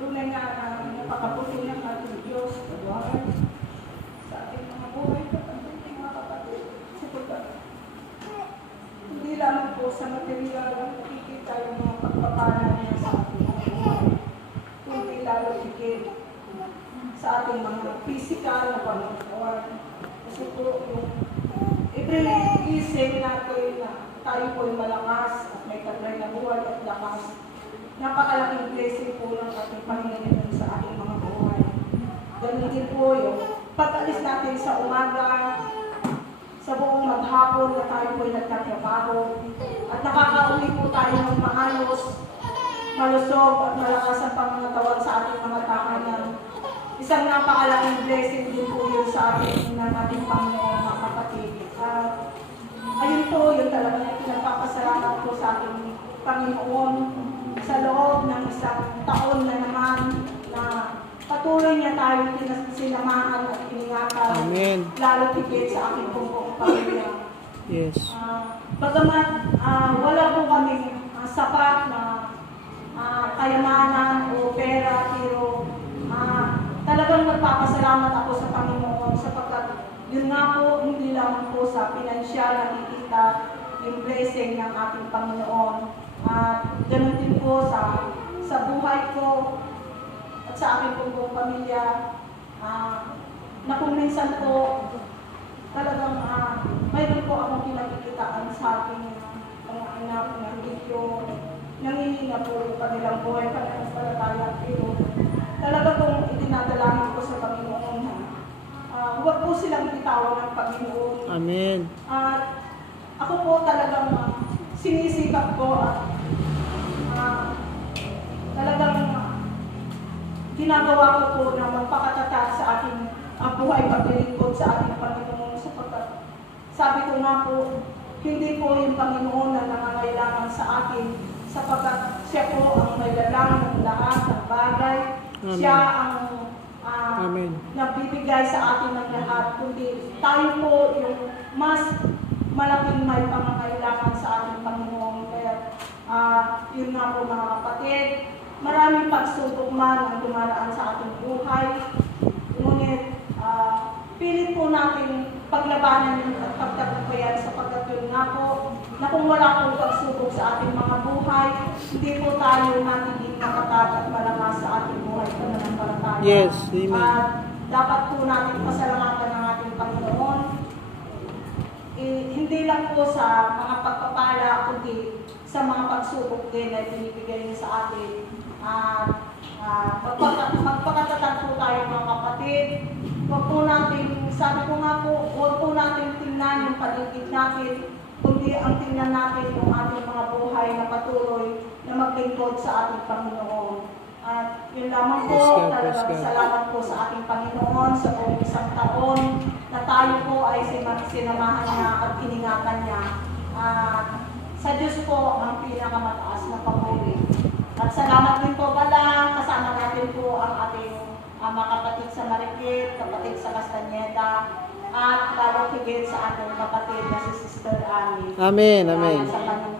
tunay nga na napakabuti ng ating Diyos, Lord, sa ating mga buhay, kapatid, mga kapatid, sapagkat hindi lamang po sa material ang nakikita yung mga pagpapala niya sa ating mga buhay, kundi lalo higit sa ating mga physical na pamumuhay. Kasi po yung every gising natin na tayo po'y malakas at may taglay na buhay at lakas, napakalaking blessing po ng ating Panginoon sa ating mga buhay. Ganun din po yung pag-alis natin sa umaga, sa buong maghapon na tayo po'y nagtatrabaho, at nakakauwi po tayo ng maayos, malusog at malakas ang pangangatawan sa ating mga tahanan. Isang napakalaking blessing din po yun sa ating ng ating Panginoon, mga kapatid. Ayun po, yun talaga yung pinagpapasalamat po sa ating Panginoon sa loob ng isang taon na naman na patuloy niya tayo sinamahan at iningatan. Amen. Lalo higit sa aking buong pamilya. Yes. Bagamat wala po kami sapat na kayamanan o pera, pero talagang nagpapasalamat ako sa Panginoon sapagkat yun nga po, hindi lamang po sa pinansyal nakikita yung blessing ng ating Panginoon. Ganun din po sa buhay ko at sa aking buong pamilya, na kung minsan po talagang mayroon po akong pinakikitaan sa aking mga anak na hindi ko nangihina po yung kanilang buhay, kanilang palataya, pero talaga kung itinadalangin ko sa Panginoon na huwag po silang bitawan ng Panginoon. Amen. At ako po talagang sinisikap ko at talagang ginagawa ko po na magpakatatag sa ating buhay paglilingkod sa ating Panginoon sapagkat sabi ko nga po, hindi po yung Panginoon na nangangailangan sa atin sapagkat siya po ang may lalang ng lahat ng bagay. Amen. Siya ang Amen. nagbibigay sa atin ng lahat, kundi tayo po yung mas malaking may pangangailangan sa ating Panginoon. Kaya yun nga po mga kapatid, maraming pagsubok man ang dumaraan sa ating buhay. Ngunit pilit po natin paglabanan yung pagtagumpayan sapagkat yun nga po, na kung wala pong pagsubok sa ating mga buhay, hindi po tayo natiging matatag at malakas sa ating buhay pananampalataya. Yes, amen. Dapat po natin pasalamatan ng ating Panginoon. Hindi lang po sa mga pagpapala, kundi sa mga pagsubok din na binibigay niya sa atin. Magpakatatag po tayo mga kapatid. Huwag po natin, sabi ko nga po, huwag po natin tingnan yung paligid natin, kundi ang tingnan natin yung ating mga buhay na patuloy na maglingkod sa ating Panginoon. At yun lamang po, talagang salamat po sa ating Panginoon sa buong isang taon na tayo po ay sinamahan niya at iningatan niya. Sa Diyos po ang pinakamataas na papuri. At salamat din po pala, kasama natin po ang ating mga kapatid sa Marikit, kapatid sa Castañeda, at lalo higit sa ating kapatid na si Sister Annie. Amen, amen. Sa kanyang